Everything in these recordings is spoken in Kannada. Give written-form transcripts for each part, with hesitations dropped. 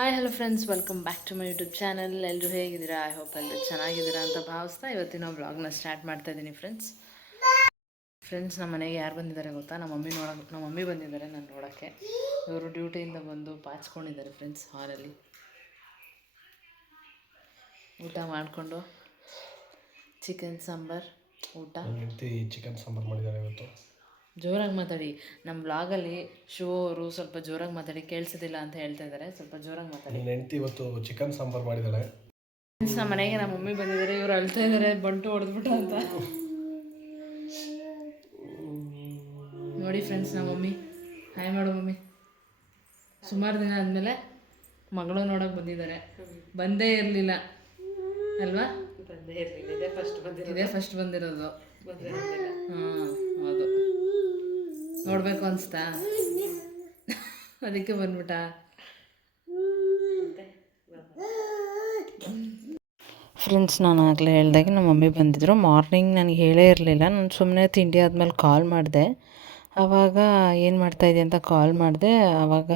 Hi hello friends, welcome back to my YouTube channel. ಎಲ್ಲರೂ ಹೇಗಿದ್ದೀರಾ? ಐ ಹೋಪ್ ಎಲ್ಲರೂ ಚೆನ್ನಾಗಿದ್ದೀರಾ ಅಂತ ಭಾವಿಸ್ತಾ ಇವತ್ತಿನ ವ್ಲಾಗ್ನ ಸ್ಟಾರ್ಟ್ ಮಾಡ್ತಾ ಇದ್ದೀನಿ ಫ್ರೆಂಡ್ಸ್. ನಮ್ಮ ಮನೆಗೆ ಯಾರು ಬಂದಿದ್ದಾರೆ ಗೊತ್ತಾ? ನಮ್ಮ ಮಮ್ಮಿ ಬಂದಿದ್ದಾರೆ ನಾನು ನೋಡೋಕ್ಕೆ. ಇವರು ಡ್ಯೂಟಿಯಿಂದ ಬಂದು ಪಾಚ್ಕೊಂಡಿದ್ದಾರೆ ಫ್ರೆಂಡ್ಸ್ ಹಾಲಲ್ಲಿ. ಊಟ ಮಾಡಿಕೊಂಡು ಚಿಕನ್ ಸಾಂಬಾರ್ ಊಟ. ಚಿಕನ್ ಸಾಂಬಾರ್ ಮಾಡಿದ್ದಾರೆ ಇವತ್ತು. ಜೋರಾಗಿ ಮಾತಾಡಿ. ನಮ್ಮ ಬ್ಲಾಗಲ್ಲಿ ಶೋ ಅವರು ಸ್ವಲ್ಪ ಜೋರಾಗಿ ಮಾತಾಡಿ, ಕೇಳಿಸೋದಿಲ್ಲ ಅಂತ ಹೇಳ್ತಾ ಇದ್ದಾರೆ. ಸ್ವಲ್ಪ ಜೋರಾಗಿ ಮಾತಾಡಿ. ನನ್ನ ಹೆಂಡತಿ ಇವತ್ತು ಚಿಕನ್ ಸಾಂಬಾರ್ ಮಾಡಿದ್ದಾಳೆ. ನಮ್ಮ ಮನೆಗೆ ನಮ್ಮ ಮಮ್ಮಿ ಬಂದಿದ್ದಾರೆ. ಇವರು ಅಳ್ತಾ ಇದ್ದಾರೆ ಬಂಟು ಹೊಡೆದ್ಬಿಟ್ಟು ಅಂತ. ನೋಡಿ ಫ್ರೆಂಡ್ಸ್, ನಮ್ಮ ಮಮ್ಮಿ ಹಾಯ್ ಮಾಡು ಮಮ್ಮಿ. ಸುಮಾರು ದಿನ ಆದಮೇಲೆ ಮಗಳು ನೋಡೋಕೆ ಬಂದಿದ್ದಾರೆ. ಬಂದೇ ಇರಲಿಲ್ಲ ಅಲ್ವಾ? ಬಂದೇ ಇರಲಿಲ್ಲ, ಇದೇ ಫಸ್ಟ್ ಬಂದಿರೋದು. ಹಾಂ ಹೌದು, ನೋಡಬೇಕು ಅನಿಸ್ತಾ? ಅದಕ್ಕೆ ಬಂದ್ಬಿಟ್ಟ. ಫ್ರೆಂಡ್ಸ್, ನಾನು ಆಗಲೇ ಹೇಳ್ದಾಗೆ ನಮ್ಮ ಮಮ್ಮಿ ಬಂದಿದ್ದರು. ಮಾರ್ನಿಂಗ್ ನನಗೆ ಹೇಳೇ ಇರಲಿಲ್ಲ. ನಾನು ಸುಮ್ಮನೆ ತಿಂಡಿ ಆದಮೇಲೆ ಕಾಲ್ ಮಾಡಿದೆ. ಆವಾಗ ಏನು ಮಾಡ್ತಾಯಿದ್ದೆ ಅಂತ ಕಾಲ್ ಮಾಡಿದೆ. ಆವಾಗ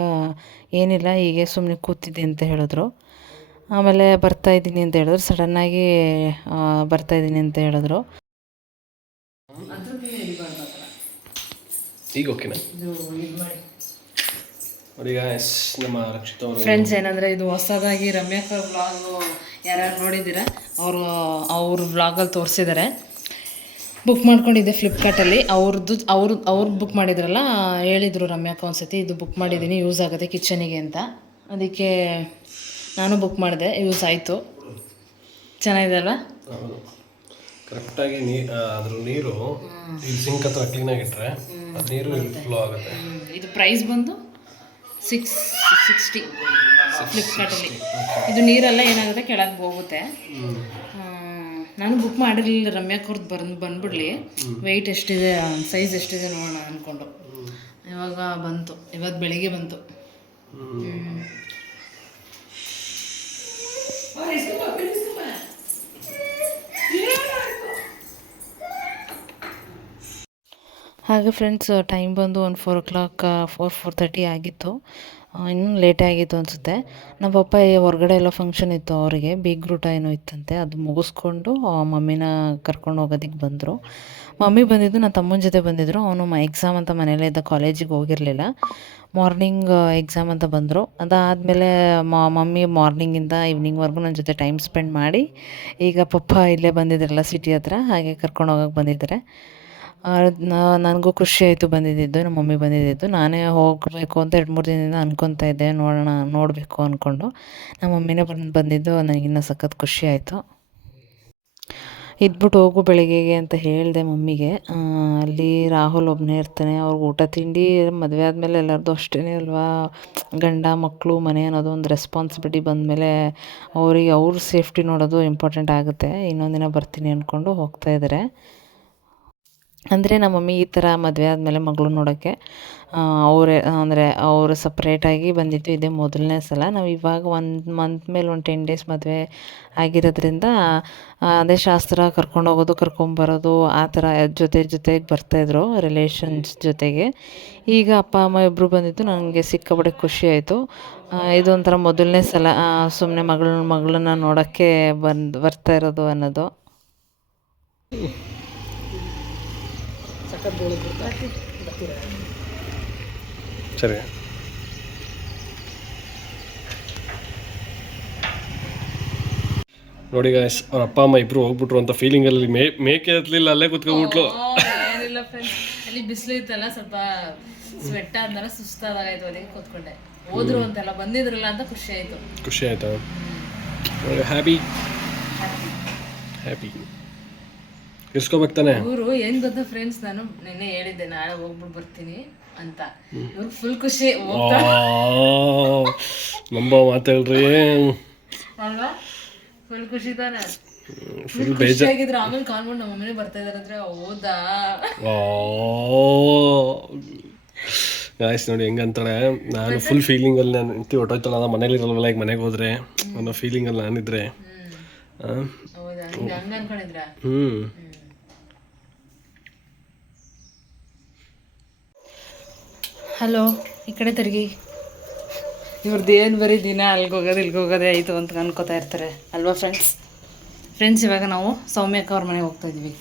ಏನಿಲ್ಲ, ಹೀಗೆ ಸುಮ್ಮನೆ ಕೂತಿದ್ದೆ ಅಂತ ಹೇಳಿದ್ರು. ಆಮೇಲೆ ಬರ್ತಾಯಿದ್ದೀನಿ ಅಂತ ಹೇಳಿದ್ರು. ಸಡನ್ನಾಗಿ ಬರ್ತಾಯಿದ್ದೀನಿ ಅಂತ ಹೇಳಿದ್ರು. ಈಗ ಓಕೆನಾ? ನಮ್ಮ ರಕ್ಷಿತ್ ಅವರು ಫ್ರೆಂಡ್ಸ್, ಏನಂದರೆ ಇದು ಹೊಸದಾಗಿ ರಮ್ಯಾಕರ್ ವ್ಲಾಗು ಯಾರ್ಯಾರು ನೋಡಿದ್ದೀರಾ ಅವ್ರ ವ್ಲಾಗಲ್ಲಿ ತೋರಿಸಿದ್ದಾರೆ. ಬುಕ್ ಮಾಡ್ಕೊಂಡಿದ್ದೆ ಫ್ಲಿಪ್ಕಾರ್ಟಲ್ಲಿ. ಅವ್ರು ಬುಕ್ ಮಾಡಿದ್ರಲ್ಲ, ಹೇಳಿದರು ರಮ್ಯಾಕ ಒಂದ್ಸತಿ ಇದು ಬುಕ್ ಮಾಡಿದ್ದೀನಿ, ಯೂಸ್ ಆಗುತ್ತೆ ಕಿಚನಿಗೆ ಅಂತ. ಅದಕ್ಕೆ ನಾನು ಬುಕ್ ಮಾಡಿದೆ, ಯೂಸ್ ಆಯಿತು. ಚೆನ್ನಾಗಿದೆ ಅಲ್ವಾ? ಕರೆಕ್ಟಾಗಿ ಅದ್ರ ನೀರು ಸಿಂಕ್ ಹತ್ರ ಕ್ಲೀನಾಗಿಟ್ಟರೆ ನೀರು ಫ್ಲೋ ಆಗುತ್ತೆ. ಇದು ಪ್ರೈಸ್ ಬಂದು 660 ಫ್ಲಿಪ್ಕಾರ್ಟಲ್ಲಿ. ಇದು ನೀರೆಲ್ಲ ಏನಾಗುತ್ತೆ ಕೆಳಗೆ ಹೋಗುತ್ತೆ. ನಾನು ಬುಕ್ ಮಾಡಿರಲಿಲ್ಲ, ರಮ್ಯಾಕವ್ರದ್ದು ಬಂದ್ಬಿಡ್ಲಿ, ವೆಯ್ಟ್ ಎಷ್ಟಿದೆ, ಸೈಜ್ ಎಷ್ಟಿದೆ ನೋಡೋಣ ಅಂದ್ಕೊಂಡು. ಇವಾಗ ಬಂತು, ಇವತ್ತು ಬೆಳಿಗ್ಗೆ ಬಂತು. ಹಾಗೆ ಫ್ರೆಂಡ್ಸ್, ಟೈಮ್ ಬಂದು ಒಂದು 4 o'clock 4:30 ಆಗಿತ್ತು. ಇನ್ನೂ ಲೇಟೇ ಆಗಿತ್ತು ಅನಿಸುತ್ತೆ. ನಮ್ಮ ಪಪ್ಪ ಹೊರಗಡೆ ಎಲ್ಲ ಫಂಕ್ಷನ್ ಇತ್ತು, ಅವರಿಗೆ ಬೀಗ್ರೂಟ ಏನೋ ಇತ್ತಂತೆ. ಅದು ಮುಗಿಸ್ಕೊಂಡು ಮಮ್ಮಿನ ಕರ್ಕೊಂಡು ಹೋಗೋದಕ್ಕೆ ಬಂದರು. ಮಮ್ಮಿ ಬಂದಿದ್ದು ನನ್ನ ತಮ್ಮನ ಜೊತೆ ಬಂದಿದ್ದರು. ಅವನು ಎಕ್ಸಾಮ್ ಅಂತ ಮನೇಲೇ ಇದ್ದ, ಕಾಲೇಜಿಗೆ ಹೋಗಿರಲಿಲ್ಲ. ಮಾರ್ನಿಂಗ್ ಎಕ್ಸಾಮ್ ಅಂತ ಬಂದರು. ಅದಾದಮೇಲೆ ಮಮ್ಮಿ ಮಾರ್ನಿಂಗಿಂದ ಈವ್ನಿಂಗ್ವರೆಗೂ ನನ್ನ ಜೊತೆ ಟೈಮ್ ಸ್ಪೆಂಡ್ ಮಾಡಿ ಈಗ ಪಪ್ಪ ಇಲ್ಲೇ ಬಂದಿದ್ದಾರಲ್ಲ ಸಿಟಿ ಹತ್ರ, ಹಾಗೆ ಕರ್ಕೊಂಡು ಹೋಗೋಕ್ಕೆ ಬಂದಿದ್ದಾರೆ. ನನಗೂ ಖುಷಿ ಆಯಿತು ಬಂದಿದ್ದು, ನಮ್ಮ ಮಮ್ಮಿ ಬಂದಿದ್ದು. ನಾನೇ ಹೋಗಬೇಕು ಅಂತ 2-3 ದಿನದಿಂದ ಅನ್ಕೊತಾ ಇದ್ದೆ, ನೋಡಬೇಕು ಅಂದ್ಕೊಂಡು. ನಮ್ಮ ಮಮ್ಮಿನೇ ಬಂದಿದ್ದು ನನಗಿನ್ನೂ ಸಖತ್ ಖುಷಿ ಆಯಿತು. ಇದ್ಬಿಟ್ಟು ಹೋಗು ಬೆಳಿಗ್ಗೆಗೆ ಅಂತ ಹೇಳಿದೆ ಮಮ್ಮಿಗೆ. ಅಲ್ಲಿ ರಾಹುಲ್ ಒಬ್ಬನೇ ಇರ್ತಾನೆ. ಅವ್ರಿಗೆ ಊಟ ತಿಂಡಿ ಮದುವೆ ಆದಮೇಲೆ ಎಲ್ಲರದ್ದು ಅಷ್ಟೇ ಅಲ್ವಾ, ಗಂಡ ಮಕ್ಕಳು ಮನೆ ಅನ್ನೋದು ಒಂದು ರೆಸ್ಪಾನ್ಸಿಬಿಲಿಟಿ ಬಂದಮೇಲೆ ಅವ್ರ ಸೇಫ್ಟಿ ನೋಡೋದು ಇಂಪಾರ್ಟೆಂಟ್ ಆಗುತ್ತೆ. ಇನ್ನೊಂದು ದಿನ ಬರ್ತೀನಿ ಅಂದ್ಕೊಂಡು ಹೋಗ್ತಾಯಿದ್ದಾರೆ. ಅಂದರೆ ನಮ್ಮ ಮಮ್ಮಿ ಈ ಥರ ಮದುವೆ ಆದಮೇಲೆ ಮಗಳು ನೋಡೋಕ್ಕೆ ಅವರು ಸಪ್ರೇಟಾಗಿ ಬಂದಿದ್ದು ಇದೇ ಮೊದಲನೇ ಸಲ. ನಾವು ಇವಾಗ 1 ಮಂತ್ ಮೇಲೆ 10 days ಮದುವೆ ಆಗಿರೋದ್ರಿಂದ ಅದೇ ಶಾಸ್ತ್ರ, ಕರ್ಕೊಂಡೋಗೋದು ಕರ್ಕೊಂಬರೋದು ಆ ಥರ ಜೊತೆಗೆ ಬರ್ತಾಯಿದ್ರು ರಿಲೇಷನ್ಸ್ ಜೊತೆಗೆ. ಈಗ ಅಪ್ಪ ಅಮ್ಮ ಇಬ್ಬರು ಬಂದಿದ್ದು ನನಗೆ ಸಿಕ್ಕಾಪಟ್ಟೆ ಖುಷಿ ಆಯಿತು. ಇದೊಂಥರ ಮೊದಲನೇ ಸಲ ಸುಮ್ಮನೆ ಮಗಳನ್ನ ನೋಡೋಕ್ಕೆ ಬರ್ತಾ ಇರೋದು ಅನ್ನೋದು. ಸರಿ, ನೋಡಿ ಗಾಯ್ಸ್, ಅವ್ರ ಅಪ್ಪ ಅಮ್ಮ ಇಬ್ರು ಹೋಗ್ಬಿಟ್ರು ಅಂತ ಫೀಲಿಂಗಲ್ಲಿ ಮೇಕೆ ಹತ್ತಲಿಲ್ಲ, ಅಲ್ಲೇ ಕುತ್ಕೊಂಡ್ಬಿಟ್ಲು. ಏನಿಲ್ಲ ಫ್ರೆಂಡ್ಸ್, ಅಲ್ಲಿ ಬಿಸಿಲು ಇತ್ತಲ್ಲ, ಸ್ವಲ್ಪ ಸ್ವೆಟ್ ಆದ್ಮೇಲೆ ಸುಸ್ತಾದಾಗಾಯ್ತು, ಅದಕ್ಕೆ ಕೂತ್ಕೊಂಡೆ. ಹೋದ್ರು ಅಂತೆಲ್ಲ ಬಂದಿದ್ರಲ್ಲ ಅಂತ ಖುಷಿ ಆಯಿತಾ? ಹ್ಯಾಪಿ ಇರ್ಸ್ಕೋಬೇಕು ತಾನೆ. ಇವರು ಏನು ಗೊತ್ತಾ ಫ್ರೆಂಡ್ಸ್, ನಾನು ನಿನ್ನೆ ಹೇಳಿದ್ದೆ ನಾಳೆ ಹೋಗ್ಬಿಟ್ಟು ಬರ್ತೀನಿ ಅಂತ. ಇವ್ರು ಫುಲ್ ಖುಷಿ, ನಂಬ ಮಾತಾಡ್ರಿ ಅಲ್ವಾ? ಫುಲ್ ಖುಷಿ ತಾನೆ, ಫುಲ್ ಖುಷಿಯಾಗಿದ್ರು. ಆಮೇಲೆ ಕಾಲ್ ಮಾಡಿ ನಮ್ಮ ಮಮ್ಮಿ ಬರ್ತಾ ಇದಾರೆ ಅಂದ್ರೆ, ಹೌದಾ ಗಾಯ್ಸ್ ನೋಡಿ ಹೆಂಗಂತಾಳೆ. ನಾನು ಫುಲ್ ಫೀಲಿಂಗಲ್ಲಿ ನಾನು ಇಂತಿ ಹೊಟ್ಟೋಯ್ತಲ್ಲ, ನಾನು ಮನೇಲಿ ಇರಲ್ವಲ್ಲ, ಈಗ ಮನೆಗೆ ಹೋದ್ರೆ ಅನ್ನೋ ಫೀಲಿಂಗಲ್ಲಿ ನಾನಿದ್ರೆ. ಹಲೋ, ಈ ಕಡೆ ತಿರುಗಿ. ಇವ್ರದ್ದು ಏನು ಬರೀ ದಿನ ಅಲ್ಲಿಗೆ ಹೋಗೋದು ಇಲ್ಲಿಗೆ ಹೋಗೋದೇ ಆಯಿತು ಅಂತ ಅನ್ಕೋತಾ ಇರ್ತಾರೆ ಅಲ್ವಾ ಫ್ರೆಂಡ್ಸ್ ಇವಾಗ ನಾವು ಸೌಮ್ಯಕ್ಕ ಅವ್ರ ಮನೆಗೆ ಹೋಗ್ತಾಯಿದ್ವಿ.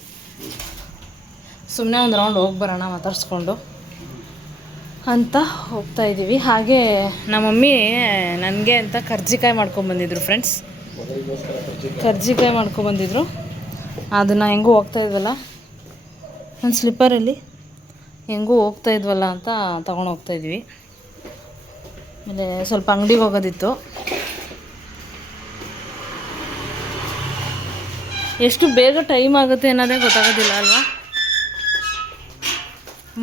ಸುಮ್ಮನೆ ಒಂದು ರೌಂಡ್ ಹೋಗಿ ಬರೋಣ ಮಾತಾಡ್ಸ್ಕೊಂಡು ಅಂತ ಹೋಗ್ತಾಯಿದ್ದೀವಿ. ಹಾಗೆ ನಮ್ಮ ಮಮ್ಮಿ ನನಗೆ ಅಂತ ಕರ್ಜಿಕಾಯಿ ಮಾಡ್ಕೊಂಬಂದಿದ್ರು ಫ್ರೆಂಡ್ಸ್. ಕರ್ಜಿಕಾಯಿ ಮಾಡ್ಕೊಬಂದಿದ್ರು. ಅದನ್ನು ಹೆಂಗೂ ಹೋಗ್ತಾಯಿದ್ವಲ್ಲ ಒಂದು ಸ್ಲಿಪ್ಪರಲ್ಲಿ ಹೆಂಗೂ ಹೋಗ್ತಾಯಿದ್ವಲ್ಲ ಅಂತ ತೊಗೊಂಡು ಹೋಗ್ತಾಯಿದ್ವಿ. ಆಮೇಲೆ ಸ್ವಲ್ಪ ಅಂಗಡಿಗೆ ಹೋಗೋದಿತ್ತು. ಎಷ್ಟು ಬೇಗ ಟೈಮ್ ಆಗುತ್ತೆ ಅನ್ನೋದೇ ಗೊತ್ತಾಗೋದಿಲ್ಲ ಅಲ್ವಾ.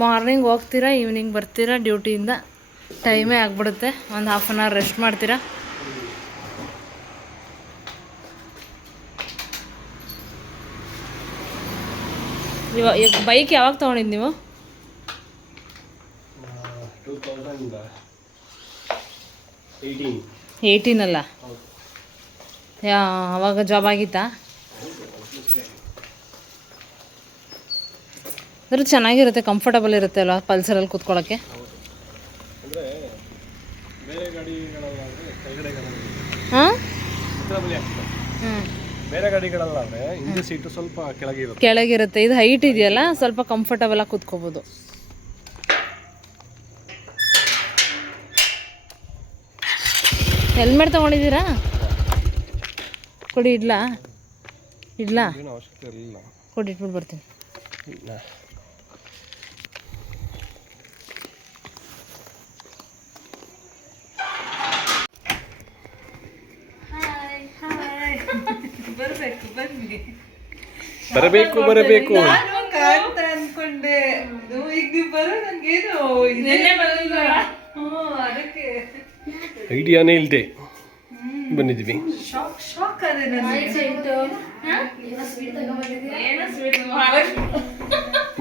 ಮಾರ್ನಿಂಗ್ ಹೋಗ್ತೀರಾ, ಈವ್ನಿಂಗ್ ಬರ್ತೀರಾ ಡ್ಯೂಟಿಯಿಂದ, ಟೈಮೇ ಆಗಿಬಿಡುತ್ತೆ. ಒಂದು ಹಾಫ್ ಆನ್ ಅವರ್ ರೆಸ್ಟ್ ಮಾಡ್ತೀರಾ. ಇವಾಗ ಬೈಕ್ ಯಾವಾಗ ತೊಗೊಂಡಿದ್ದು ನೀವು? 2018 ಅಲ್ಲ? ಅವಾಗ ಜಾಬ್ ಆಗಿತ್ತಾ? ಅದ್ರ ಚೆನ್ನಾಗಿರುತ್ತೆ, ಕಂಫರ್ಟಬಲ್ ಇರುತ್ತೆ ಅಲ್ವಾ ಪಲ್ಸರಲ್ಲಿ ಕೂತ್ಕೊಳ್ಳೋಕ್ಕೆ. ಹಾಂ ಬೇರೆ ಗಾಡಿಗಳಲ್ಲಾದರೆ ಹಿಂದೆ ಸೀಟು ಸ್ವಲ್ಪ ಕೆಳಗಿರುತ್ತೆ. ಇದು ಹೈಟ್ ಇದೆಯಲ್ಲ, ಸ್ವಲ್ಪ ಕಂಫರ್ಟಬಲ್ ಆಗಿ ಕೂತ್ಕೋಬೋದು. ಹೆಲ್ಮೆಟ್ ತೊಗೊಂಡಿದ್ದೀರಾ? ಕೊಡಿ ಇಡ್ಲಾ ಕೊಡಿ ಇಟ್ಬಿಟ್ಟು ಬರ್ತೀನಿ. ಬರಬೇಕು ಅನ್ಕೊಂಡೆ. ಐಡಿಯಾನೇ ಇಲ್ದೆ ಬಂದಿದ್ದೀವಿ.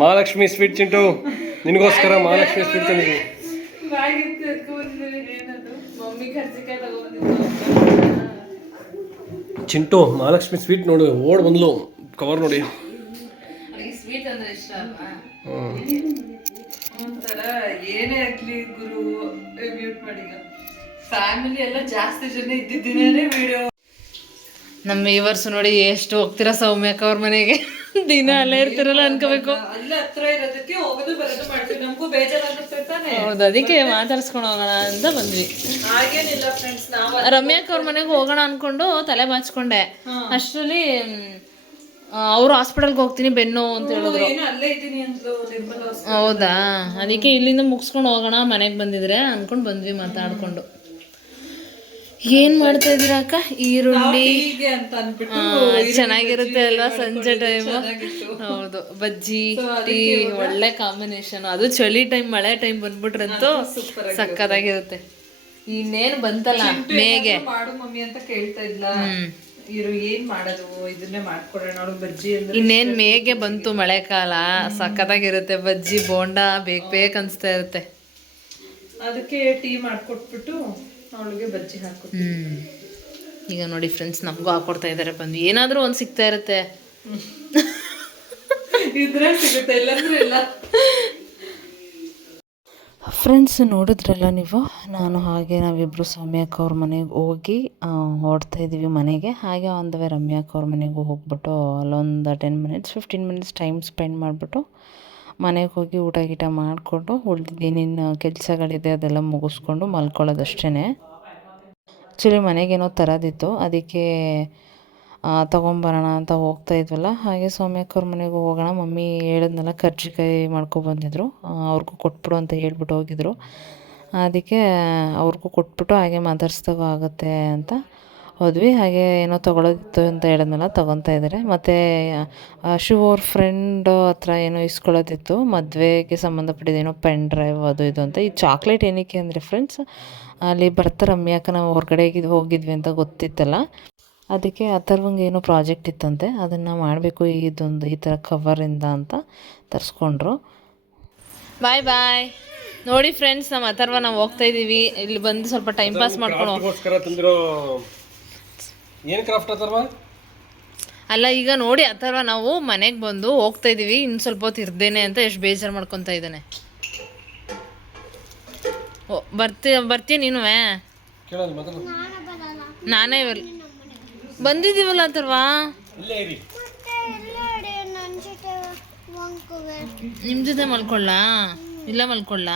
ಮಹಾಲಕ್ಷ್ಮಿ ಸ್ವೀಟ್ ಚಿಂಟು, ನಿನಗೋಸ್ಕರ ಮಹಾಲಕ್ಷ್ಮಿ ಸ್ವೀಟ್ ತಂದಿದ್ದೀವಿ. ಚಿಂಟು ಮಹಾಲಕ್ಷ್ಮಿ ಸ್ವೀಟ್ ನೋಡು, ಓಡ್ ಬಂದ್ಲು ಕವರ್ ನೋಡಿ. ಸ್ವೀಟ್ ಅಂದ್ರೆ ಇಷ್ಟ ಅಲ್ವಾ? ಒಂಥರ ಏನೇ ಆಗ್ಲಿ ಗುರು ಮ್ಯೂಟ್ ಮಾಡಿ. ಫ್ಯಾಮಿಲಿ ಎಲ್ಲ ಜಾಸ್ತಿ ಜನ ಇದ್ದಿದ್ದೇನೆ ವಿಡಿಯೋ. ನಮ್ಮ ವ್ಯೂವರ್ಸ್ ನೋಡಿ ಎಷ್ಟು ಹೋಗ್ತೀರಾ ಸೌಮ್ಯಕ್ಕ ಅವ್ರ ಮನೆಗೆ. ದಿನ ಅಲ್ಲೇ ಇರ್ತಿರಲ್ಲ ಅನ್ಕೋಬೇಕು. ಅಲ್ಲೇ ಹತ್ರ ಇರೋದಕ್ಕೆ ಹೋಗೋದು ಬರೋದು ಮಾಡ್ತೀವಿ, ನಮಗೂ ಬೇಜಾರಾಗುತ್ತೆ ತಾನೆ. ಹೌದು, ಅದಕ್ಕೆ ಮಾತಾಡ್ಸ್ಕೊಂಡು ಹೋಗೋಣ ಅಂತ ಬಂದ್ವಿ. ಹಾಗೇನಿಲ್ಲ ಫ್ರೆಂಡ್ಸ್, ನಾವು ರಮ್ಯಾಕ್ಕ ಅವ್ರ ಮನೆಗೆ ಹೋಗೋಣ ಅನ್ಕೊಂಡು ತಲೆ ಬಾಚ್ಕೊಂಡೆ. ಅಷ್ಟರಲ್ಲಿ ಅವರು ಹಾಸ್ಪಿಟಲ್ಗೆ ಹೋಗ್ತೀನಿ ಬೆನ್ನು ಅಂತ ಹೇಳಿದ್ರು. ಹೌದಾ, ಅದಕ್ಕೆ ಇಲ್ಲಿಂದ ಮುಗಿಸ್ಕೊಂಡು ಹೋಗೋಣ ಮನೆಗೆ ಬಂದಿದ್ರೆ ಅನ್ಕೊಂಡು ಬಂದ್ವಿ ಮಾತಾಡ್ಕೊಂಡು. ಏನ್ ಮಾಡ್ತಾ ಇದೀರ ಅಕ್ಕ? ಈರುಳ್ಳಿ ಚೆನ್ನಾಗಿರುತ್ತೆ ಅಲ್ವಾ ಸಂಜೆ ಟೈಮು? ಹೌದು, ಬಜ್ಜಿ ಟೀ ಒಳ್ಳೆ ಕಾಂಬಿನೇಷನ್. ಅದು ಚಳಿ ಟೈಮ್, ಮಳೆ ಟೈಮ್ ಬಂದ್ಬಿಟ್ರಂತೂ ಸಕ್ಕತ್ತಾಗಿರುತ್ತೆ. ಇನ್ನೇನು ಬಂತಲ್ಲ ಮೇಗೆ ಮಾಡು ಮಮ್ಮಿ ಅಂತ ಕೇಳ್ತಾ ಇದ್ಲ. ಏನ್ ಮಾಡೋದು, ಇದನ್ನೇ ಮಾಡ್ಕೊಡೋಣ ಅವಳು ಬಜ್ಜಿ ಅಂದ್ರೆ. ಇನ್ನೇನ್ ಮೇಗೆ ಬಂತು ಮಳೆಕಾಲ, ಸಕ್ಕತ್ತಾಗಿರುತ್ತೆ. ಬಜ್ಜಿ ಬೋಂಡ ಬೇಕನ್ಸ್ತಾ ಇರುತ್ತೆ. ಅದಕ್ಕೆ ಟೀ ಮಾಡ್ಕೊಟ್ಬಿಟ್ಟು ಅವಳಿಗೆ ಬಜ್ಜಿ ಹಾಕ್ಕೊಟ್ಟು. ಈಗ ನೋಡಿ ಫ್ರೆಂಡ್ಸ್, ನಮಗೂ ಹಾಕೊಡ್ತಾ ಇದ್ದಾರೆ ಬಂದು. ಏನಾದರೂ ಒಂದು ಸಿಗ್ತಾ ಇರುತ್ತೆ, ಇದ್ರೆ ಸಿಗುತ್ತೆ, ಇಲ್ಲಾಂದ್ರೆ ಇಲ್ಲ. ಫ್ರೆಂಡ್ಸ್ ನೋಡಿದ್ರಲ್ಲ ನೀವು, ನಾನು ಹಾಗೆ ನಾವಿಬ್ಬರು ಸೌಮ್ಯಕ್ಕ ಅವ್ರ ಮನೆಗೆ ಹೋಗಿ ಹೊರಡ್ತಾ ಇದ್ದೀವಿ ಮನೆಗೆ. ಹಾಗೆ ಆನ್ ದ ವೇ ರಮ್ಯಾಕ್ಕ ಅವ್ರ ಮನೆಗೂ ಹೋಗ್ಬಿಟ್ಟು ಅಲ್ಲೊಂದು 10-15 ಮಿನಿಟ್ಸ್ ಟೈಮ್ ಸ್ಪೆಂಡ್ ಮಾಡಿಬಿಟ್ಟು ಮನೆಗೆ ಹೋಗಿ ಊಟ ಗೀಟ ಮಾಡಿಕೊಂಡು ಉಳಿದಿದ್ದೇನೇನು ಕೆಲಸಗಳಿದೆ ಅದೆಲ್ಲ ಮುಗಿಸ್ಕೊಂಡು ಮಲ್ಕೊಳ್ಳೋದಷ್ಟೇ. ಆ್ಯಕ್ಚುಲಿ ಮನೆಗೇನೋ ತರೋದಿತ್ತು, ಅದಕ್ಕೆ ತೊಗೊಂಬರೋಣ ಅಂತ ಹೋಗ್ತಾ ಇದ್ವಲ್ಲ. ಹಾಗೆ ಸೌಮ್ಯಕ್ಕ ಅವ್ರ ಮನೆಗೆ ಹೋಗೋಣ, ಮಮ್ಮಿ ಹೇಳಿದ್ನಲ್ಲ ಕರ್ಜಿಕಾಯಿ ಮಾಡ್ಕೊಬಂದಿದ್ರು, ಅವ್ರಿಗೂ ಕೊಟ್ಬಿಡು ಅಂತ ಹೇಳ್ಬಿಟ್ಟು ಹೋಗಿದ್ರು. ಅದಕ್ಕೆ ಅವ್ರಿಗೂ ಕೊಟ್ಬಿಟ್ಟು ಹಾಗೆ ಮಾತಾಡ್ಸ್ದಾಗ ಆಗುತ್ತೆ ಅಂತ ಹೋದ್ವಿ. ಹಾಗೆ ಏನೋ ತೊಗೊಳೋದಿತ್ತು ಅಂತ ಹೇಳಿದ್ನಲ್ಲ, ತೊಗೊತಾ ಇದ್ದಾರೆ. ಮತ್ತು ಶಿವ ಅವ್ರ ಫ್ರೆಂಡ್ ಹತ್ರ ಏನೋ ಇಸ್ಕೊಳ್ಳೋದಿತ್ತು, ಮದುವೆಗೆ ಸಂಬಂಧಪಟ್ಟಿದ್ದೇನೋ ಪೆನ್ ಡ್ರೈವ್ ಅದು ಇದು ಅಂತ. ಈ ಚಾಕ್ಲೇಟ್ ಏನಕ್ಕೆ ಅಂದರೆ ಫ್ರೆಂಡ್ಸ್, ಅಲ್ಲಿ ಬರ್ತಾರೆ ರಮ್ಯಾಕ್ಕ, ನಾವು ಹೊರಗಡೆ ಹೋಗಿದ್ವಿ ಅಂತ ಗೊತ್ತಿತ್ತಲ್ಲ, ಅದಕ್ಕೆ ಅಥರ್ವಂಗೆ ಏನೋ ಪ್ರಾಜೆಕ್ಟ್ ಇತ್ತಂತೆ, ಅದನ್ನು ಮಾಡಬೇಕು ಇದೊಂದು ಈ ಥರ ಕವರಿಂದ ಅಂತ ತರಿಸ್ಕೊಂಡ್ರು. ಬಾಯ್ ಬಾಯ್. ನೋಡಿ ಫ್ರೆಂಡ್ಸ್, ನಮ್ಮ ಅಥರ್ವ ನಾವು ಹೋಗ್ತಾ ಇದ್ದೀವಿ. ಇಲ್ಲಿ ಬಂದು ಸ್ವಲ್ಪ ಟೈಮ್ ಪಾಸ್ ಮಾಡ್ಕೊಂಡು. ಏನು ಕ್ರಾಫ್ಟ್ ಅಥರ್ವ? ಅಲ್ಲ, ಈಗ ನೋಡಿ ಅಥರ್ವ ನಾವು ಮನೆಗೆ ಬಂದು ಹೋಗ್ತಾ ಇದ್ದೀವಿ, ಇನ್ನು ಸ್ವಲ್ಪ ಹೊತ್ತು ಇರ್ದೇನೆ ಅಂತ ಎಷ್ಟು ಬೇಜಾರು ಮಾಡ್ಕೊತಾ ಇದ್ದಾನೆ. ಬರ್ತೀಯ ನೀನು? ಕೇಳಲ್ಲ ಮಾತಾಡ. ನಾನೇ ಬಂದಿದ್ದೀವಲ್ಲ ಅಥರ್ವಾ. ಇಲ್ಲೇ ಇರಿ. ನಿಮ್ಮ ಜೊತೆ ಮಲ್ಕೊಳ್ಳ, ಇಲ್ಲ ಮಲ್ಕೊಳ್ಳ,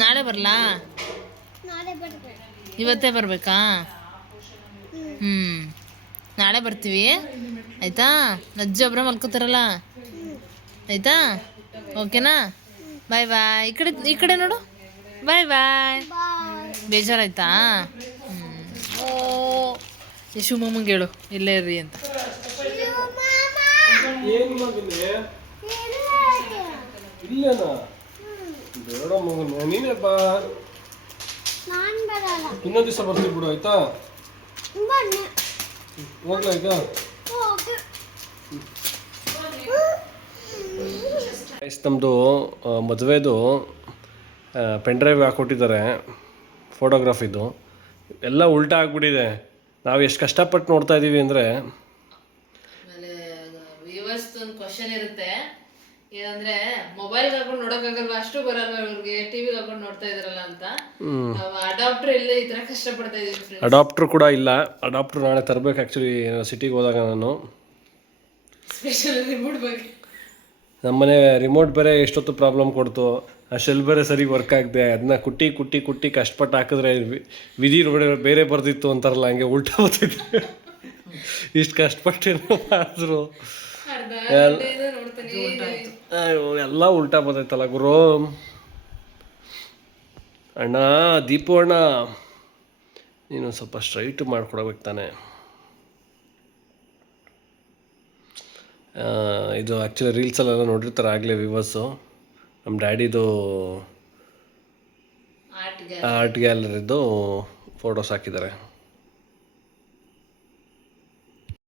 ನಾಳೆ ಬರಲಾ? ಇವತ್ತೇ ಬರಬೇಕಾ? ಹ್ಞೂ ನಾಳೆ ಬರ್ತೀವಿ ಆಯಿತಾ. ಅಜ್ಜಿ ಒಬ್ಬರೇ ಮಲ್ಕೋತಾರಲ್ಲ ಆಯಿತಾ. ಓಕೆನಾ? ಬಾಯ್ ಬಾಯ್. ಈ ಕಡೆ ನೋಡು. ಬಾಯ್ ಬಾಯ್. ಬೇಜಾರಾಯ್ತಾ? ಓ ಶಿವಮೊಮ್ಮಂಗೆ ಹೇಳು ಇಲ್ಲೇ ಇರ್ರಿ ಅಂತ. ಏನು ಮಗನೇ? ಇಲ್ಲೇನಾ? ಬೇಡ ಮಗನೇ, ನೀನೇ ಬಾ. ಇನ್ನೊಂದು ದಿವಸ ಬರ್ತೀವಿ ಬಿಡು ಆಯ್ತಾ. ಹೋಗ್ಲಾ ಈಗ? ನಮ್ಮದು ಮದುವೆದು ಪೆನ್ ಡ್ರೈವ್ ಹಾಕ್ಕೊಟ್ಟಿದ್ದಾರೆ ಫೋಟೋಗ್ರಾಫಿದು. ಎಲ್ಲ ಉಲ್ಟಾ ಆಗ್ಬಿಟ್ಟಿದೆ. ನಾವು ಎಷ್ಟು ಕಷ್ಟಪಟ್ಟು ನೋಡ್ತಾ ಇದ್ದೀವಿ ಅಂದರೆ. ಆಮೇಲೆ ವ್ಯೂವರ್ಸ್ದು ಒಂದು ಕ್ವಶನ್ ಇರುತ್ತೆ, ಏನಂದ್ರೆ ಮೊಬೈಲ್ಗೆ ಹಾಕೊಂಡು ನೋಡೋಕ್ಕಾಗಲ್ವಾ, ಅಷ್ಟು ಬರಲ್ವಾ ಇವ್ರಿಗೆ, ಟಿವಿಗೆ ಹಾಕೊಂಡು ನೋಡ್ತಾ ಇದ್ರಲ್ಲ ಅಂತ. ನಾವು ಅಡಾಪ್ಟರ್ ಇಲ್ಲದೆ ಈ ಥರ ಕಷ್ಟಪಡ್ತಾ ಇದ್ದೀವಿ. ಅಡಾಪ್ಟ್ರು ಕೂಡ ಇಲ್ಲ. ಅಡಾಪ್ಟ್ರು ನಾಳೆ ತರಬೇಕು ಆ್ಯಕ್ಚುಲಿ ಸಿಟಿಗೆ ಹೋದಾಗ ನಾನು. ಸ್ಪೆಷಲ್ ರಿಮೋಟ್ ಬಗ್ಗೆ ನಮ್ಮನೆ ರಿಮೋಟ್ ಬೇರೆ ಎಷ್ಟೊತ್ತು ಪ್ರಾಬ್ಲಮ್ ಕೊಡ್ತು. ಆ ಶೆಲ್ ಬೇರೆ ಸರಿ ವರ್ಕ್ ಆಗದೆ, ಅದನ್ನ ಕುಟ್ಟಿ ಕುಟ್ಟಿ ಕುಟ್ಟಿ ಕಷ್ಟಪಟ್ಟು ಹಾಕಿದ್ರೆ ವಿಧಿ ಬೇರೆ ಬರ್ದಿತ್ತು ಅಂತಾರಲ್ಲ, ಹಂಗೆ ಉಲ್ಟಾ ಬರ್ತಿತ್ತು. ಇಷ್ಟು ಕಷ್ಟಪಟ್ಟೇನೋ ಮಾಡಿದ್ರು ಎಲ್ಲ ಉಲ್ಟಾ ಬರ್ತೈತಲ್ಲ ಗುರು. ಅಣ್ಣ ದೀಪು ಅಣ್ಣ, ನೀನು ಸ್ವಲ್ಪ ಸ್ಟ್ರೈಟ್ ಮಾಡ್ಕೊಡ್ಬೇಕು ತಾನೆ. ಇದು ಆ್ಯಕ್ಚುಲಿ ರೀಲ್ಸಲ್ಲೆಲ್ಲ ನೋಡಿರ್ತಾರೆ ಆಗಲೇ ವ್ಯೂವರ್ಸು. ನಮ್ಮ ಡ್ಯಾಡಿದು ಆರ್ಟ್ ಗ್ಯಾಲರಿದು ಫೋಟೋಸ್ ಹಾಕಿದ್ದಾರೆ.